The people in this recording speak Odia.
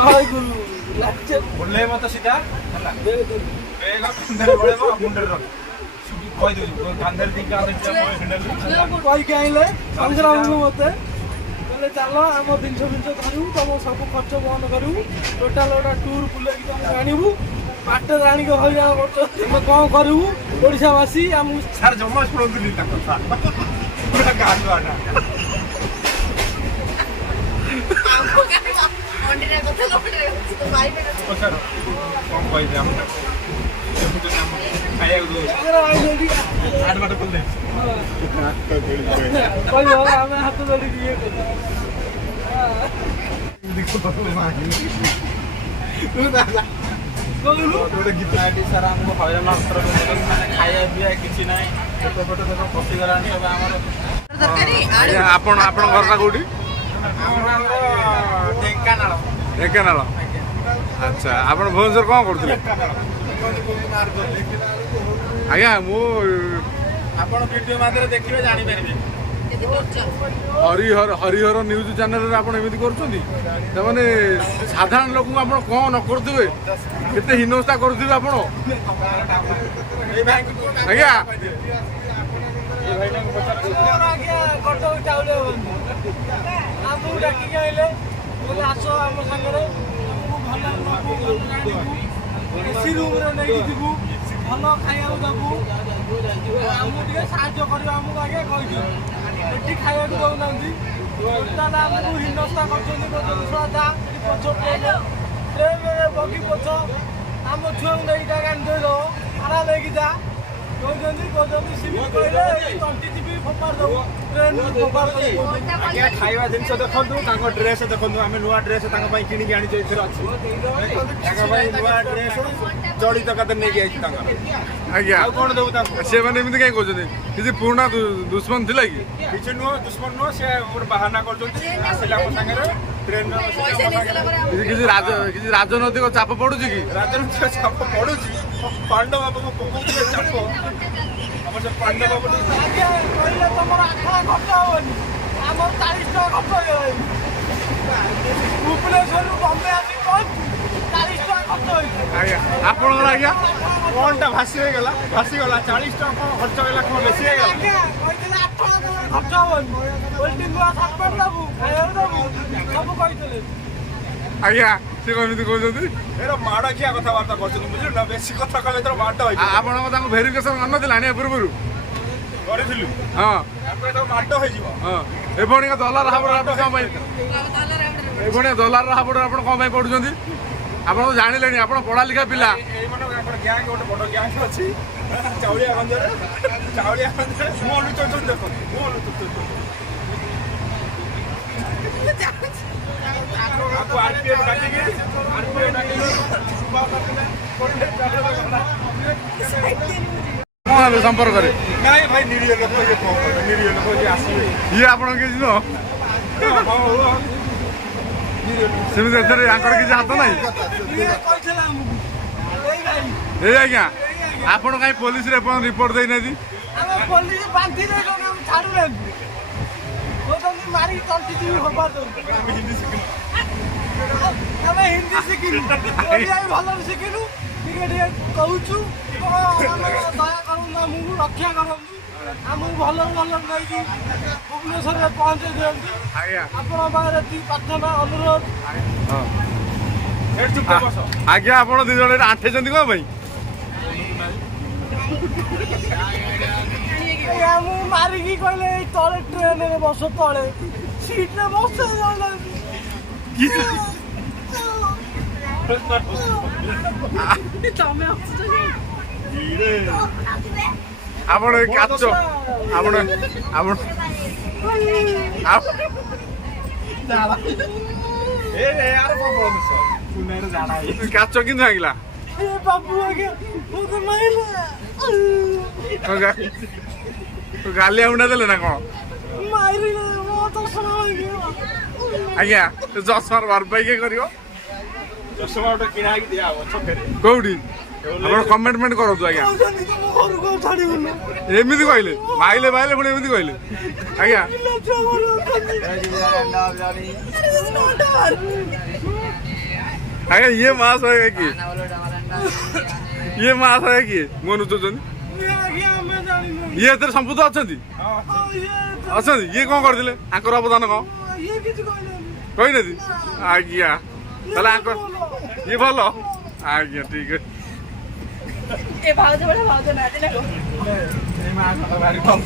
बोले मत सीधा मुंडे रख कही दे कांधर दी कहीकि आइले संग्राम मत चल आम जिनस धरू तुम सब खर्च बंद करू टोटाल गोटा टूर बुले आनबू बाट जाणी हईराण कर कौन करू ओडावासी आम सार जमा शुणी पूरा गाड़ुआटा हाथ धरी सर आमको हईराण खाया पिया किसी ना पेट पेट देख पशिगला आपण आपण घर कौटी ढेंकानाल ढेंकानाल अच्छा आपण भुवनेश्वर कौन करते आज्ञा मु आपण वीडियो माध्यम देखिए जानीपारे हरिहर हरिहर न्यूज चैनल रे आपण एमिति करछोंती तमाने साधारण लोक को आपण कोन न करथिबे केते हिनोस्ता करथिबे आपण आज्ञा आसो आम सागर एसी रूम नहीं जीवु भल खाया देवु आमको साहय कर आगे कही खाया दौना आमको हिनस्ता कर बगी पोछ आम छुआ नहीं गाड़ी दे दो भाड़ा लेकिन जा खाଇବା ଜିନିଷ ଦେଖନ୍ତୁ ତାଙ୍କ ଡ୍ରେସ୍ ଦେଖନ୍ତୁ ଆମେ ନୂଆ ଡ୍ରେସ୍ ତାଙ୍କ ପାଇଁ କିଣିକି ଆଣିଛୁ ଏଥିରେ ଅଛି ତାଙ୍କ ପାଇଁ ନୂଆ ଡ୍ରେସ୍ ଜଡ଼ିତ କାତ ନେଇକି ଆଇଛୁ ତାଙ୍କର ଆଜ୍ଞା ଆଉ କ'ଣ ଦେବୁ ତାଙ୍କୁ ସେମାନେ ଏମିତି କାହିଁ କହୁଛନ୍ତି କିଛି ପୁରୁଣା ଦୁଶ୍ମନ ଥିଲା କି କିଛି ନୁହଁ ଦୁଶ୍ମନ ନୁହଁ ସେ ଗୋଟେ ବାହାନା କରୁଛନ୍ତି ଆସିଲେ ଆମ ସାଙ୍ଗରେ କିଛି ରାଜନୈତିକ ଚାପ ପଡୁଛି କି ରାଜନୈତିକ ଚାପ ପଡୁଛି ପାଣ୍ଡବ ବାବୁଙ୍କୁ ପକଉଥିଲେ ଚାପ ଆମର ସେ ପାଣ୍ଡବ ବାବୁ କହିଲେ ତମର 8 ଖର୍ଚ୍ଚ ହବନି ଆମର 40 ଟଙ୍କା ଖର୍ଚ୍ଚ ହେଇଗଲାଣି ଭୁବନେଶ୍ୱରରୁ ବମ୍ବେ ଆସି ପହଞ୍ଚୁ 40 ଟଙ୍କା ଖର୍ଚ୍ଚ ହେଇଛି ଆଜ୍ଞା ଆପଣଙ୍କର ଆଜ୍ଞା କଣଟା ଭାସିଗଲା 40 ଟଙ୍କା କଣ ଖର୍ଚ୍ଚ ହେଲା କଣ ବେଶୀ ହେଇଗଲା କହିଥିଲେ 8 ଟଙ୍କା ଖର୍ଚ୍ଚ ହବନି ଓଲ୍ଟି ନୂଆ ସାର୍ଟ ଦେବୁ ଖାଇବାକୁ ଦେବୁ ସବୁ କହିଥିଲେ ଆଜ୍ଞା ସେ କେମିତି କହୁଛନ୍ତି ଏର ମାଡ଼ ଖିଆ କଥାବାର୍ତ୍ତା କରୁଛନ୍ତି ବୁଝିଲୁ ନା ବେଶୀ କଥା କହିଲେ ତୋର ମାଡ଼ ହେଇଯିବ ଆପଣଙ୍କ ତାଙ୍କୁ ଭେରିଫିକେସନ କରିନଥିଲା ଆଣିବା ପୂର୍ବରୁ କରିଥିଲୁ ହଁ ତାପରେ ତ ମାଡ଼ ହେଇଯିବ ହଁ ଏଭଳିଆ ଦଲାର ହାବଡ଼ ଆପଣ କ'ଣ ପାଇଁ ଏଭଳିଆ ଦଲାର ହାବଡ଼ ଆପଣ କ'ଣ ପାଇଁ ପଢୁଛନ୍ତି ଆପଣ ତ ଜାଣିଲେଣି ଆପଣ ପଢ଼ା ଲିଖା ପିଲା ଏଇମାନଙ୍କ ଗ୍ୟାଙ୍ଗ ଗୋଟେ ବଡ଼ ଗ୍ୟାଙ୍ଗ ଅଛି ଚାଉଳିଆଗଞ୍ଜରେ ମୁଁ ଲୁଚଉଛନ୍ତି ଦେଖନ୍ତୁ ମୁଁ ଲୁଚଉଛନ୍ତି आपको आरपीएफ डाकेंगे कौन संपर्क करे नहीं भाई निरीह लोक ये कौन निरीह लोक ये आसीबे ये आपण के जिनो सेमी एथरे आंकर कि हाथ नहीं ए आज्ञा आपण काई पुलिस रे अपन रिपोर्ट देई नदी हम पुलिस बांधी दे हम छाडू ले वो तो मारी तंती जी होबा दो ଆମେ ହିନ୍ଦୀ ଶିଖିଲୁ ଓଡ଼ିଆ ବି ଭଲରେ ଶିଖିଲୁ ଟିକେ ଟିକେ କହୁଛୁ ଦୟା କରନ୍ତୁ ଆମକୁ ରକ୍ଷା କରନ୍ତୁ ଆମକୁ ଭଲରେ ନେଇକି ଭୁବନେଶ୍ୱରରେ ପହଞ୍ଚେଇ ଦିଅନ୍ତୁ ଆପଣଙ୍କ ପାଖରେ ଏତିକି ପ୍ରାର୍ଥନା ଅନୁରୋଧ ଆଜ୍ଞା ଆପଣ ଦି ଜଣ ଆଣ୍ଠେଇଛନ୍ତି କ'ଣ ପାଇଁ ମୁଁ ମାରିକି କହିଲେ ଏଇ ତଳେ ଟ୍ରେନରେ ବସ ତଳେ ସିଟରେ ବସେଇ ଯାଉନାହାନ୍ତି ଆପଣ କାଚ ଆପଣ ଆପଣ କାଚ କିନ୍ତୁ ଆଗିଲା ଗାଲିଆ ଉଣ୍ଡା ଦେଲେ ନା କ'ଣ ଆଜ୍ଞା ଚଷମାର ଭରପାଇ କରିବ ଚଷମା ଗୋଟେ କିଣା ହେଇକି ଦିଆହବ ଛକରେ କୋଉଠି ଆପଣ କମେଣ୍ଟମେଣ୍ଟ କରନ୍ତୁ ଆଜ୍ଞା ଏମିତି କହିଲେ ମାଇଲେ ମାଇଲେ ପୁଣି ଏମିତି କହିଲେ ଆଜ୍ଞା ଆଜ୍ଞା ଇଏ ମାସ ଆଜ୍ଞା କିଏ ଇଏ ମାସ ଆଜ୍ଞା କିଏ ମୁହଁ ନୁଚଉଛନ୍ତି ଆମେ ଜାଣିନୁ ଇଏ ଏଥିରେ ସମ୍ପୃକ୍ତ ଅଛନ୍ତି ଅଛନ୍ତି ଇଏ କଣ କରିଥିଲେ ଆଙ୍କର ଅବଦାନ କଣ ଇଏ କିଛି କହିନାହାନ୍ତି କହିନାହାନ୍ତି ଆଜ୍ଞା ତାହେଲେ ଆଙ୍କର ଇଏ ଭଲ ଆଜ୍ଞା ଠିକ ଅଛି ଏ ଭାଉଜ ବড় ଭାଉଜ ନାହାନ୍ତି ନା ଏ ମା ଭାରି ଭଲ